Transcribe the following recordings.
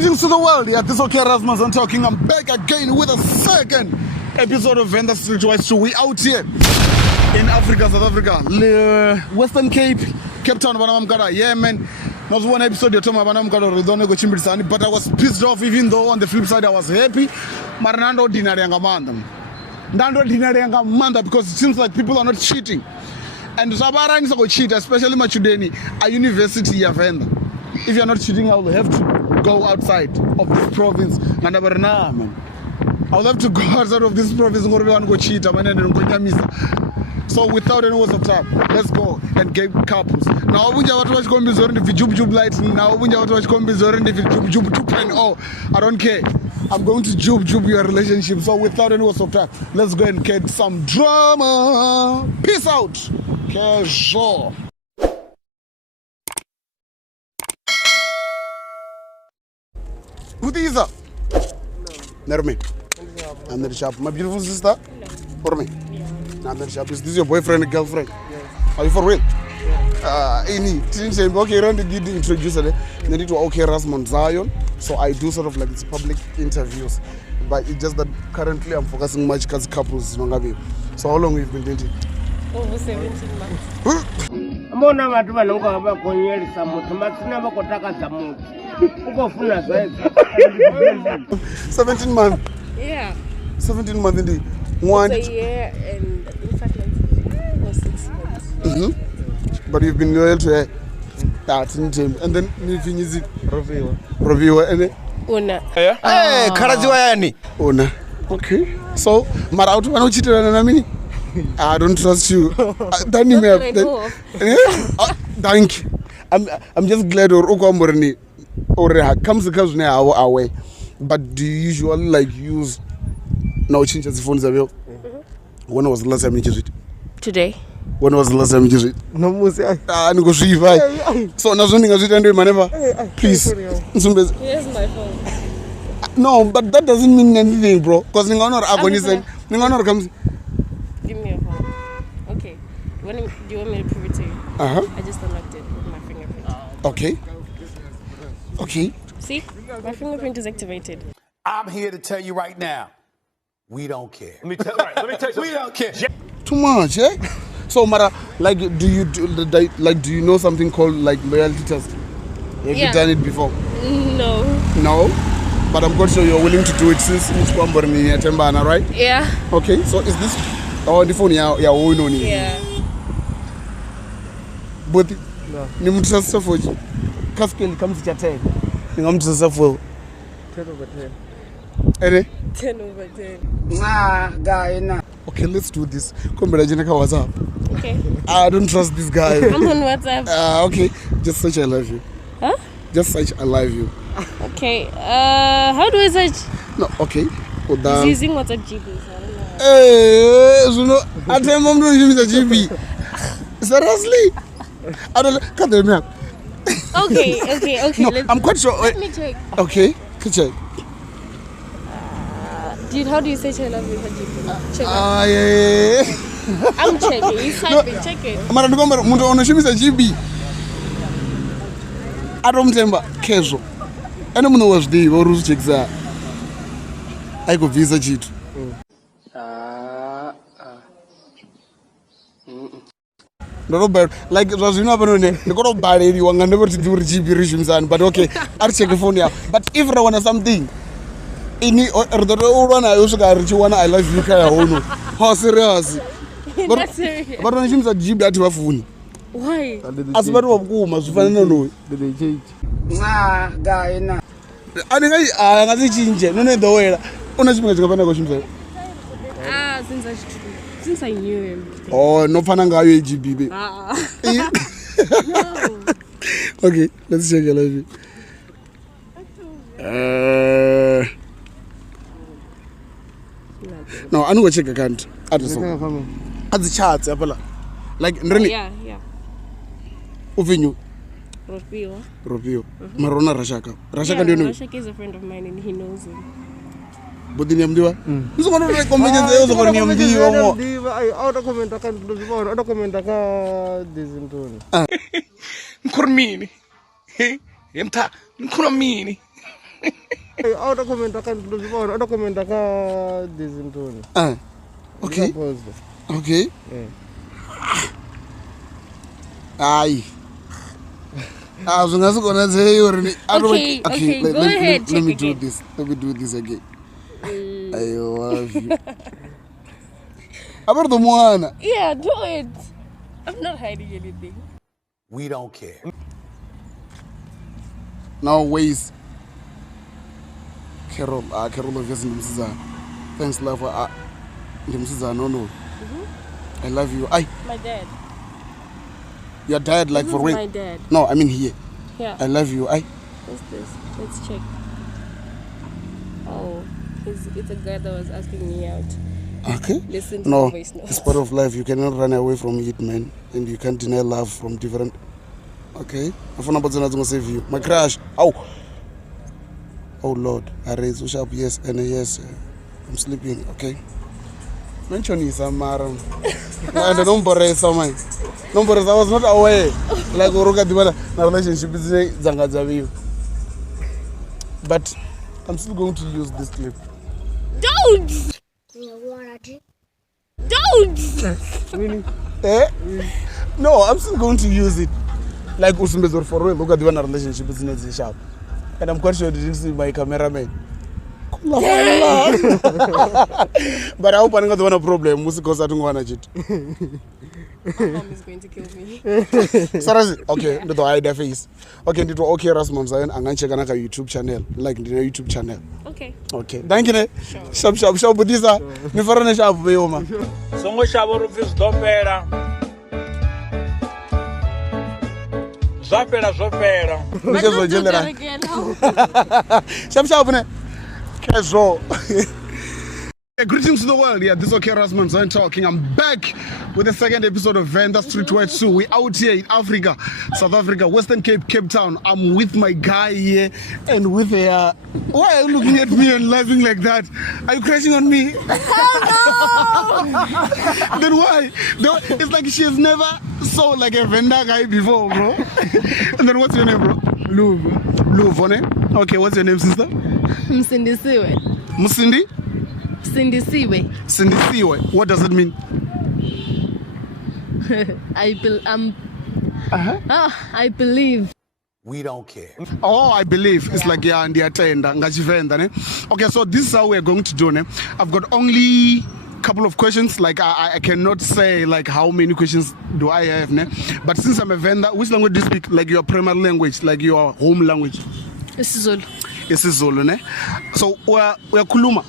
Greetings to the world, yeah, this is OkrasmountzioN talking. I'm back again with a second episode of Venḓa Streetwise 2. We out here in Africa, South Africa, Western Cape, Cape Town, yeah man. Not one episode you told me but I was pissed off, even though on the flip side I was happy. Maranando dinari Manda, because it seems like people are not cheating. And Zabara is going to cheat, especially Machudeni, a university ya Venḓa. If you're not cheating, I will have to go outside of this province. Man. I'll have to go outside of this province and go cheat. So without any words of time, let's go and get couples. Now I don't care. I'm going to jube your relationship. So without any words of time, let's go and get some drama. Peace out. Casual. Who is that? Never me. I'm the shop. My beautiful sister? For me? I'm the shop. Is this your boyfriend and girlfriend? Yes. Are you for real? Yeah. Okay, around the gig introduce it. They need to OkrasmountzioN. So I do sort of like it's public interviews. But it's just that currently I'm focusing much as couples. So how long have you been dating? Over 17 months. Mbona watu wanonga bakonyelisa mtu matsina bakotaka za mtu. Ukofuna zaidi. 17 months. Yeah. 17 months indeed. One. It's a year and in fact or 6 months. But you've been loyal to her. That's in time. And then you finish it. Reviewer and then Una. Hey, karaziwa yani. Una. Okay. So, mara watu wanaochitana na mimi. I don't trust you. Thank you. I'm just glad or comes away. But do you usually like use now change the phones avail? When was the last time you used it? Today. When was the last time you used it? No more. So now something as it and whenever. Please. Here's my phone. No, but that doesn't mean anything, bro. Because Ningonor agonist comes. Give me a phone. Okay. Do you want me to prove it to you? I just unlocked it with my fingerprint. Okay. See? My fingerprint is activated. I'm here to tell you right now, we don't care. Let me tell you, We don't care. Too much, eh? So, Mara, like, do you know something called like loyalty test? Have you done it before? No. No? But I'm quite sure you're willing to do it since it's Tembana, right? Yeah. Okay, so is this on the phone? Yeah. But ni mtu sasa foji. Kaskeli comes to 10. Ni mtu sasa for 10 over 10. Ere? 10 over 10. Guy na. Okay, let's do this. Come back jina ka WhatsApp. Okay. I don't trust this guy. I'm on WhatsApp. Okay. Just search I love you. Huh? Just search I love you. Okay. How do I search? No, okay. He's using WhatsApp GB, so I don't know. Hey, you know, I tell mom don't use the GB. Seriously? I don't cut them up. Okay. No, I'm quite sure. Let me check. Okay, good check. Dude, how do you say I love you? Check. Yeah. I'm checking. You type it. Check it. Mara ndigomba muntu onoshimisa GB. I don't remember kezo. Ene muno wazdiva uruzi chekza. Aiko visa chitu. No, like it was you know they got to buy you and never to do GB regimes but okay, I'll check the phone here. But if I want something, any or the old one I also got rich one I love you kind of how serious. That's serious. But when you GB at your phone. Why? As a matter of course, must find no. Did they change? Guy na. I think I change. No, the way. Since I knew him. Oh, no fananga GB. No. Okay, let's check your live. No, I know what check account. At the charts, like really. Yeah. Uvinyu. Ropio. Marona Rashaka. Rashaka is a friend of mine and he knows him. But the name diwa. Uso kono recommend yozo kono name diwa mo. Ay auto comment ka auto comment ka dizintoni. Nkurmini. Yemta nkurmini. Autokomenta ka ndizibona, autokomenta ka dizintoni. Okay. Okay. Aye. I was gonna say you Okay, go ahead. Let me do this. Let me do this again. I love you. About the one. Yeah, do it. I'm not hiding anything. We don't care. Now ways. Carol of Msiza. Thanks, love. Msiza, no. I love you. My dad. Your dad, like This for is real? my dad. No, I mean here. Yeah. I love you. What's this? Let's check. Oh, it's a guy that was asking me out. Okay. Listen to No, the voice notes. it's part of life. You cannot run away from it, man. And you can't deny love from different. Okay. I found out going to save you. My crush. Oh Lord. I raise push up. Yes and yes. I'm sleeping. Okay. Mention is Amara. And the number is someone. Numbers. I was not aware. Like Uruka Dimana, the relationship is Zangazavi. But I'm still going to use this clip. Don't! Really? No, I'm still going to use it. Like Usumbezor for real. Look at the one relationship is in the shop. And I'm quite sure you didn't see my cameraman. But I hope I don't have a problem. Because I don't want to cheat. My mom is going to kill me. Seriously? Okay, the hide their face. Okay, the OkrasmountzioN. I'm going to check another YouTube channel. Like the YouTube channel. Okay. Okay. Thank you. Shop. But this is my foreign shop. Songo xava rufis do fera. Zwa fera. But don't do that again. Shop, ne? Casual. Greetings to the world. Yeah, this is OkrasmountzioN talking. I'm back with the second episode of Venḓa Streetwise 2. We out here in Africa, South Africa, Western Cape, Cape Town. I'm with my guy here and with a. Why are you looking at me and laughing like that? Are you crashing on me? Hell no! Then why? It's like she has never saw like a Venḓa guy before, bro. And then what's your name, bro? Luv, okay, what's your name, sister? Msindisiwe. Musindi? Sindisiwe. What does it mean? I believe. We don't care. Oh, I believe. It's like, yeah, and the attenda. Okay, so this is how we're going to do. Ne? I've got only a couple of questions. Like, I cannot say, like, how many questions do I have. Ne? But since I'm a Venḓa, which language do you speak? Like, your primary language, like your home language? IsiZulu. IsiZulu, ne? So, we're Kuluma.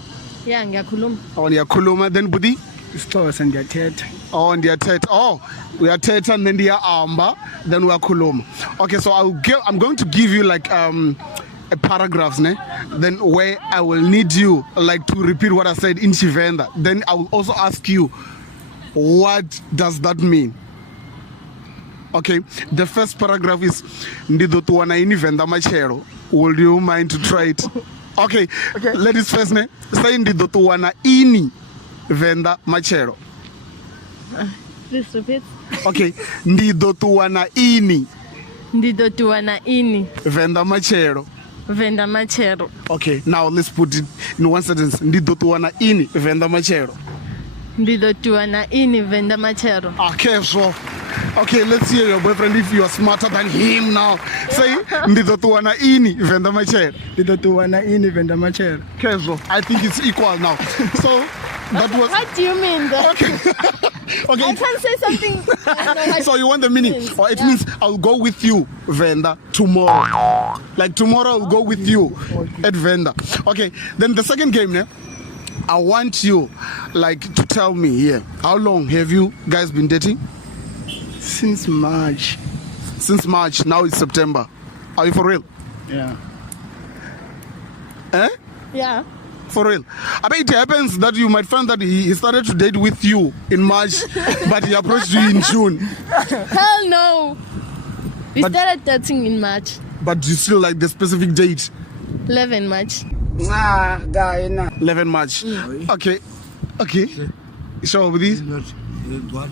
Yeah, ngiyakhuluma. Oh, Kuluma. Then Budi? Isixhosa ndiyathetha. Oh, ndiyathetha. Oh, we are thetha and then amba, then we are Kuluma. Okay, so I'm going to give you like a paragraphs, ne? Then where I will need you like to repeat what I said in Venḓa. Then I will also ask you, what does that mean? Okay, the first paragraph is Ndidotuana UNIVEN machero. Would you mind to try it? Okay. Ladies first, ne? Say Ndidotuana ini Venḓa machero. Please repeat. Okay, Ndidotuana ini Venḓa machero. Venḓa machero. Okay, now let's put it in one sentence. Ndidotuana ini Venḓa machero. Ndidotuana ini Venḓa machero. Okay, so. Okay, let's hear your boyfriend if you are smarter than him now. Say, Ndidotuana ini Venḓa machero. Ndidotuana ini Venḓa machero. Okay, so I think it's equal now. So that was. What do you mean though? Okay. Okay. I can't say something. So you want the meaning? Or it means I'll go with you, Venḓa, tomorrow. Like tomorrow I'll go with you at Venḓa. Okay. Then the second game, ne? I want you like to tell me here, how long have you guys been dating? Since March. Since March. Now it's September. Are you for real? Yeah. Eh? Yeah. For real. I bet it happens that you might find that he started to date with you in March, but he approached you in June. Hell no. We started dating in March. But you still like the specific date? 11 March. 11 March. Okay. So with this? What?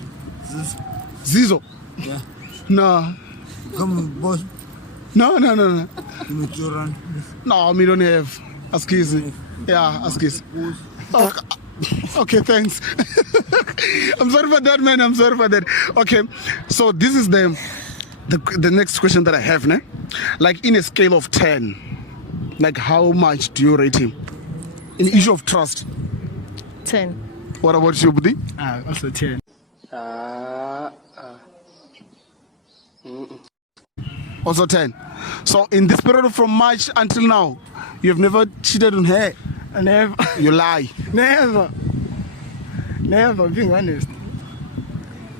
Zizo? Yeah. Nah. Come, boss. No. No, me don't have. Excuse me. Yeah, excuse. Oh, okay, thanks. I'm sorry for that, man. I'm sorry for that. Okay, so this is the next question that I have, ne? Like in a scale of 10, like how much do you rate him? In the issue of trust. 10. What about you, Budi? Also 10. Also 10. So in this period from March until now, you have never cheated on her. Never. You lie. Never, being honest.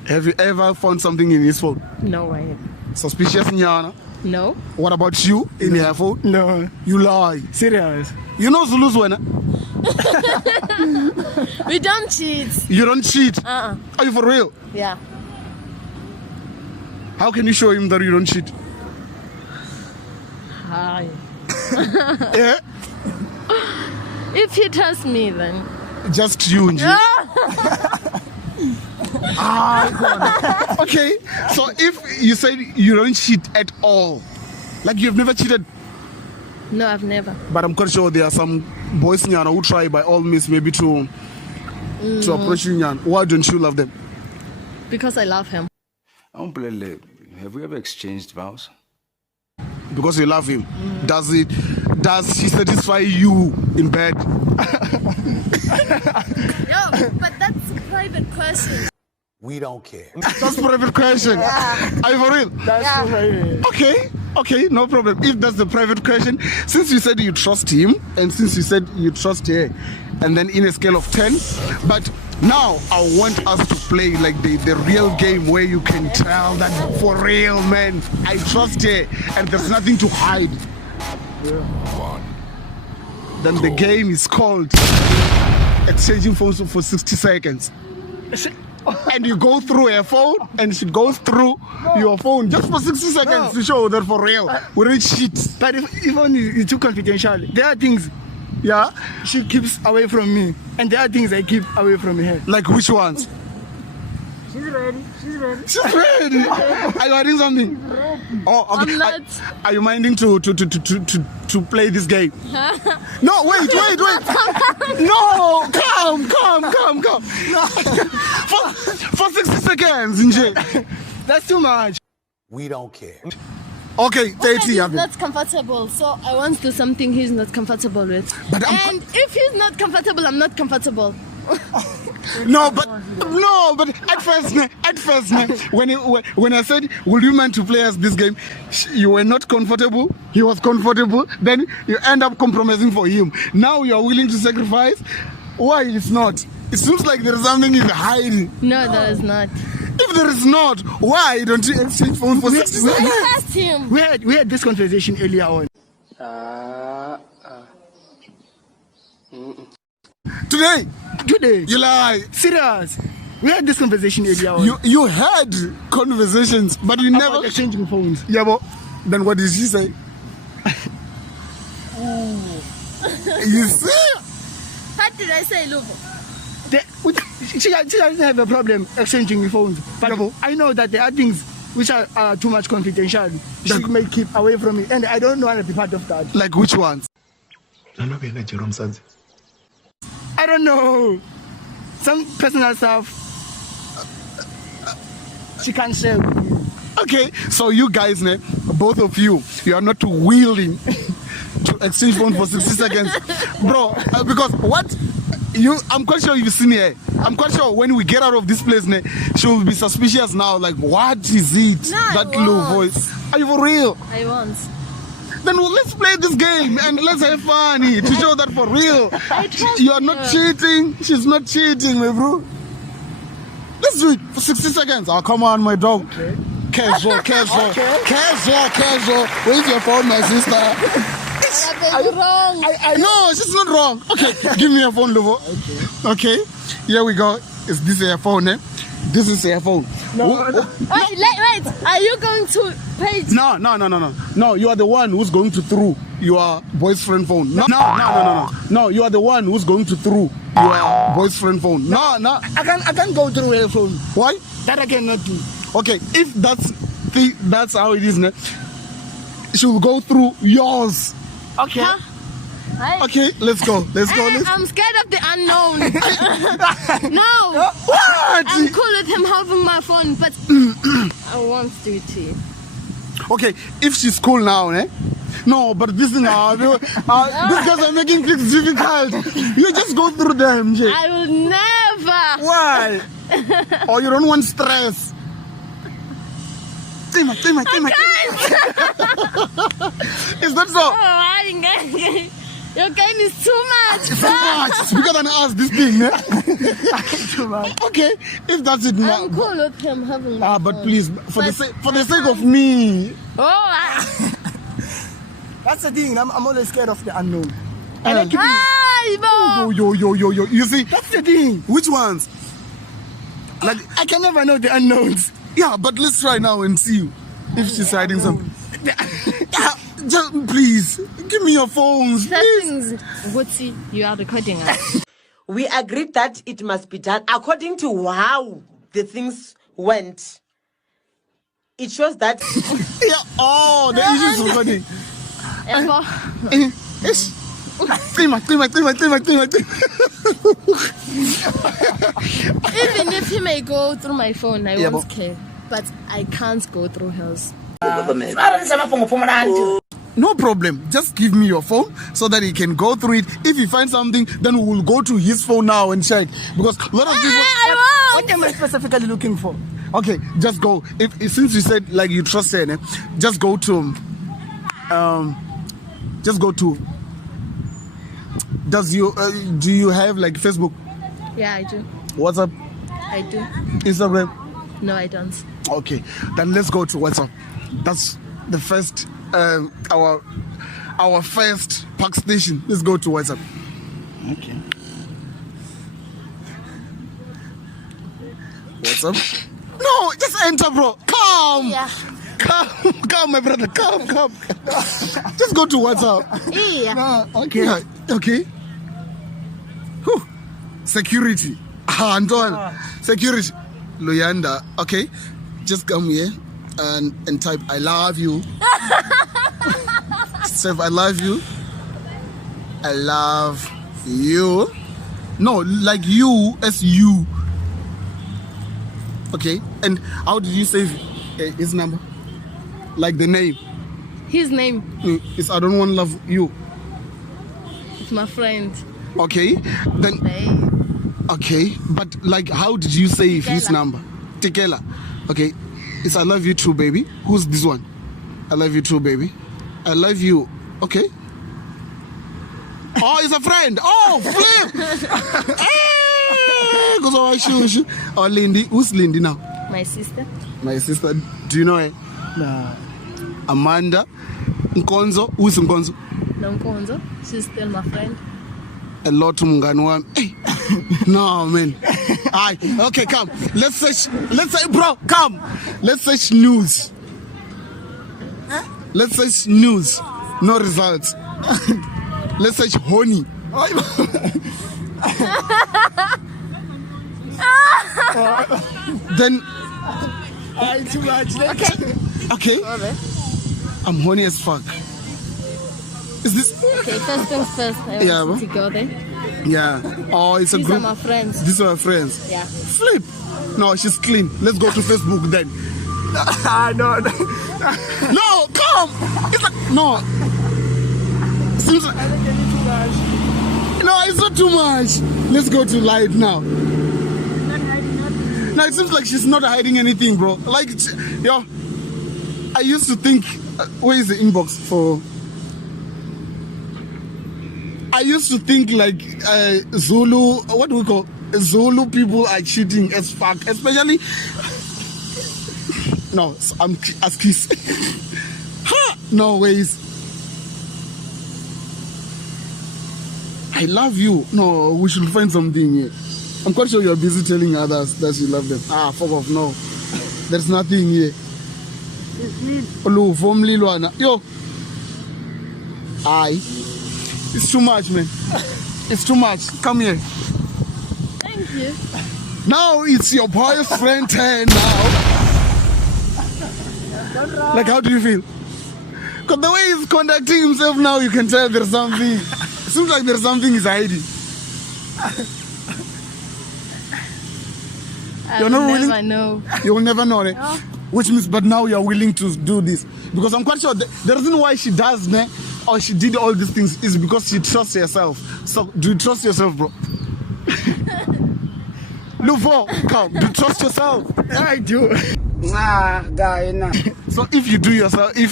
Have you ever found something in his phone? No, I haven't. Suspicious, Nyana? No. What about you in her phone? No. You lie. Serious. You know Zulu's winner? We don't cheat. You don't cheat. Uh-uh. Are you for real? Yeah. How can you show him that you don't cheat? Hi. Yeah? If he trusts me, then. Just you, Nji. Okay, so if you said you don't cheat at all, like you've never cheated, No, I've never. but I'm quite sure there are some boys Nyana who try by all means maybe to approach you, Nyana. Why don't you love them? Because I love him. Have we ever exchanged vows? Because you love him. Does he satisfy you in bed? No, but that's a private question. We don't care. That's a private question. Are you for real? That's right. Okay, no problem. If that's the private question, since you said you trust him, and since you said you trust her, and then in a scale of 10, but now I want us to play like the real game where you can tell that for real, man, I trust her, and there's nothing to hide. Then the game is called exchanging phones for 60 seconds. And you go through her phone, and she goes through your phone just for 60 seconds to show that for real, we don't cheat. But if only it's too confidential, there are things she keeps away from me, and there are things I keep away from her. Like which ones? She's ready. She's ready. Are you hiding something? Oh, okay. I'm not. Are you minding to play this game? No, wait. No, come. No. For 60 seconds, Nje. That's too much. We don't care. Okay, 30. He's not comfortable, so I want to do something he's not comfortable with. But and if he's not comfortable, I'm not comfortable. No, but at first, when I said, will you mind to play us this game, you were not comfortable, he was comfortable, then you end up compromising for him. Now you are willing to sacrifice. Why it's not? It seems like there is something he's hiding. No, there is not. If there is not, why don't you exchange phones for 60 seconds? I asked him. We had this conversation earlier on. Today, Today. you lie. Serious. We had this conversation earlier on. You had conversations, but you About never exchanging phones. Yeah, but then what did she say? You see? What did I say, Luvo? She doesn't have a problem exchanging phones. But I know that there are things which are too much confidential. She may keep away from me, and I don't want to be part of that. Like which ones? I don't know. Some personal stuff she can't share with me. Okay, so you guys, both of you are not willing to exchange phone for 60 seconds, bro. Because what I'm quite sure you've seen her. I'm quite sure when we get out of this place, she will be suspicious now. Like, what is it? No, that low voice. Are you for real? I won't. Then let's play this game and let's have fun to show that for real. I trust You are not cheating. She's not cheating, my bro. Let's do it for 60 seconds. Oh, come on, my dog. Okay. Casual. Where's your phone, my sister? I'm wrong. No, she's not wrong. Okay, give me your phone, Lovo. Okay, here we go. Is this your phone, This is your phone. No. Wait. Are you going to pay? No. No, you are the one who's going to through your boyfriend phone. No. No, you are the one who's going to through your boyfriend phone. No. I can't go through her phone. Why? That I cannot do. Okay, if that's how it is, she will go through yours. Okay. Huh? Hi. Okay, let's go. I'm scared of the unknown. No. What? I'm cool with him having my phone, but I won't do it to you. Okay, if she's cool now, eh? No, but this thing, these guys are making things difficult. You just go through them, Jay. I will never. Why? Or you don't want stress? Tima. Is that so? Your game is too much. Too much. It's bigger than us, this thing, eh? Too much. Okay, if that's it now. I'm cool with him having my But phone. please, for the sake of me. That's the thing. I'm always scared of the unknown. Yo. You see, That's the thing. which ones? Like, I can never know the unknowns. yeah, but let's try now and see if she's hiding something. Just, please, give me your phones, please. Settings. Woodsy, you are recording us. We agreed that it must be done according to how the things went. It shows that Yeah, oh, the issues recording. Yes. Tima. Even if he may go through my phone, I Yeah, won't but- care. But I can't go through hers. No problem. Just give me your phone so that he can go through it. If he finds something, then we will go to his phone now and check. Because a lot of people. What am I specifically looking for? Okay, just go. If since you said like you trust her, just go to. Just go to. Do you have like Facebook, Yeah, I do. WhatsApp, I do. Instagram? No, I don't. Okay, then let's go to WhatsApp. That's the first our first park station. Let's go to WhatsApp. Okay. WhatsApp. No, just enter, bro. Come. Yeah. Come, my brother. Come. Just go to WhatsApp. Yeah. Okay. Okay. Whew. Security. Antoine. Security. Luyanda. Okay. Just come here and type I love you. Say I love you. I love you. No, like you as you. Okay. And how did you save his number? Like the name. His name It's I don't want to love you. is my friend. Okay. Then Babe. okay. But like how did you save his Tikela. number? Tikela. Okay. It's I love you too, baby. Who's this one? I love you too, baby. I love you. Okay. Oh, it's a friend. Oh, flip. Oh, Lindy. Who's Lindy now? My sister. My sister. Do you know her? Nah. Amanda. Nkonzo. Who's Nkonzo? No Nkonzo. She's still my friend. A lot to mngani wami. No, man. Aye. Okay, come. Let's search, bro, come. Let's search news. Let's search news. No results. Let's search honey. Then, Too much. okay. I'm horny as fuck. Is this? Okay, first things first. I Yeah, want you to go there. Yeah. Oh, it's a These group. are my friends. These are my friends. Yeah. Flip. No, she's clean. Let's go to Facebook then. No. No, come. It's like, no. Seems like, no, it's not too much. Let's go to live now. No, it seems like she's not hiding anything, bro. Like, yo, I used to think, where is the inbox for? I used to think like Zulu, what do we call? Zulu people are cheating as fuck, especially. No, I'm asking. Ha! No ways. I love you. No, we should find something here. I'm quite sure you're busy telling others that you love them. Ah, fuck off. No, there's nothing here. Yo. Aye. It's too much, man. It's too much. Come here. Thank you. Now it's your boyfriend turn now. Like, how do you feel? Because the way he's conducting himself now, you can tell there's something. Seems like there's something he's hiding. I'll never know. You'll never know, eh? No. Which means, but now you're willing to do this. Because I'm quite sure the reason why she does, ne, or she did all these things is because she trusts herself. So, do you trust yourself, bro? Luvo, come, do you trust yourself? I do. guy, nah. So if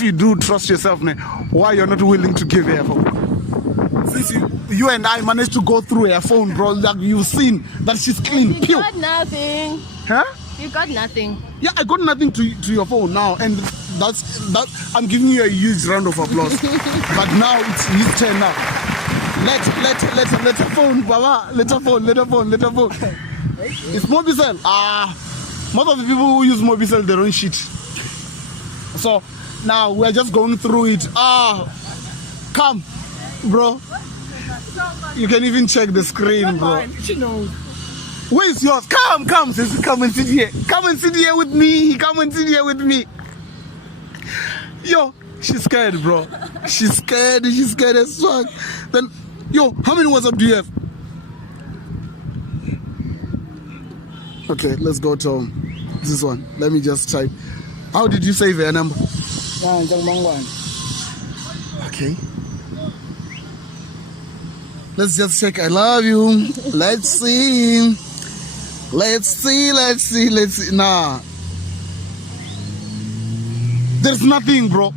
you do trust yourself, ne, why you're not willing to give her a phone? Since you and I managed to go through her phone, bro, like you've seen that she's clean. You Pew. got nothing. Huh? You got nothing. Yeah, I got nothing to your phone now, and that I'm giving you a huge round of applause. But now it's his turn now. Let her phone, Baba. Let her phone. It's Mobicel. Most of the people who use Mobicel, they don't shit. So now we're just going through it. Come, bro. You can even check the screen, bro. She knows. Where's yours? Come, sis, come and sit here. Come and sit here with me. Yo, she's scared, bro. She's scared as fuck. Then, yo, how many WhatsApp do you have? Okay, let's go to this one. Let me just type. How did you save her number? Okay. Let's just check. I love you. Let's see. Nah. There's nothing, bro.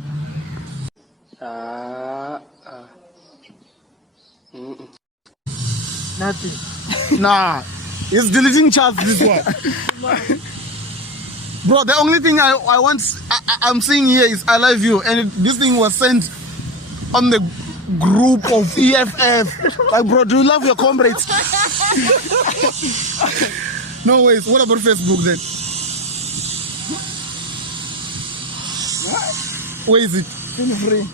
Nothing. Nah. It's deleting chats, this one. Bro, the only thing I'm seeing here is I love you. And this thing was sent on the group of EFF. Like, bro, do you love your comrades? No ways. What about Facebook then? Where is it? Feel free.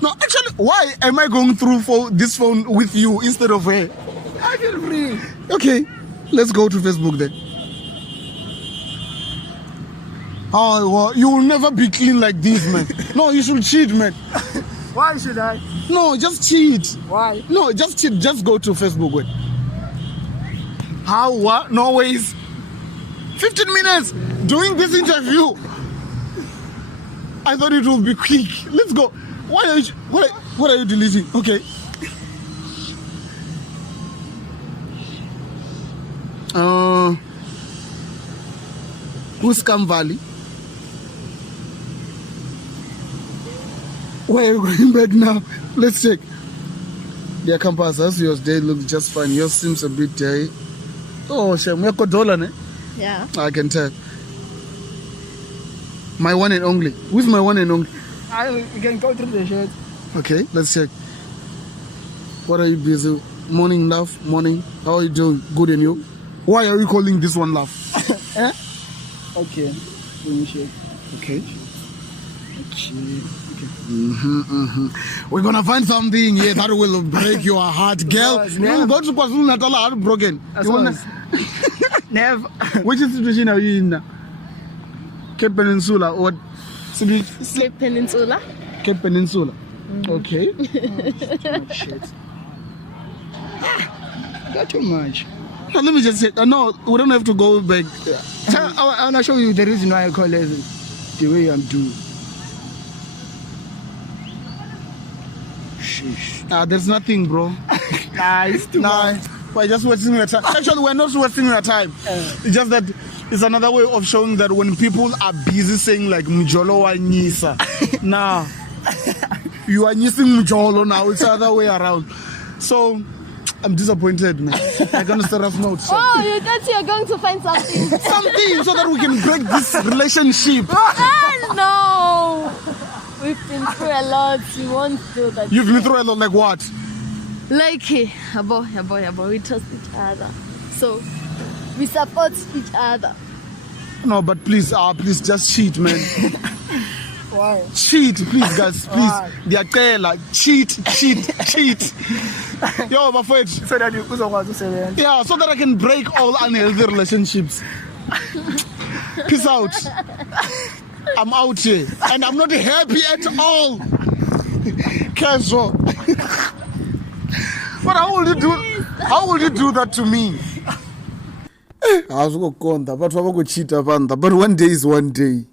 No, actually, why am I going through this phone with you instead of her? I feel free. Okay, let's go to Facebook then. Oh, well, you will never be clean like this, man. No, you should cheat, man. Why should I? No, just cheat. Why? No, just cheat. Just go to Facebook. Wait. How? What? No ways. 15 minutes doing this interview. I thought it would be quick. Let's go. What are you deleting? Okay. Who's Scam Valley? Where are you going back now? Let's check. Their campus, as yours day looks just fine. Yours seems a bit day. Oh, shame. Yeah. I can tell. My one and only. Who's my one and only? You can go through the shirt. Okay, let's check. What are you busy? Morning, love. Morning. How are you doing? Good, and you? Why are you calling this one love? Eh? Okay. Let me check. Okay. We're gonna find something here that will break your heart, girl. You go to KwaZulu Natal heartbroken. You wanna... Never. Which institution are you in now? Cape Peninsula or Cape Peninsula. Cape Peninsula. Okay. Shit. Not too much. Now, let me just say, no, we don't have to go back. I want to show you the reason why I call it the way I'm doing. Sheesh. There's nothing, bro. It's too much. We're just wasting your time. Actually, we're not wasting your time. It's just that it's another way of showing that when people are busy saying like Mjolo wa Nyisa, nah, you are Nyising Mjolo now. It's the other way around. So I'm disappointed, man. I'm gonna start off notes. So. Oh, you thought you're going to find something. Something so that we can break this relationship. No. We've been through a lot. We won't do that. You've been through a lot, like what? Like, yabo, we trust each other. So, we support each other. No, but please, just cheat, man. Why? Cheat, please, guys, please. Why? They are clear, like, cheat. Yo, my friend. So that you say Yeah, so that I can break all unhealthy relationships. Peace out. I'm out here and I'm not happy at all. Casual. But how will you do that to me? I was going to but one day is one day.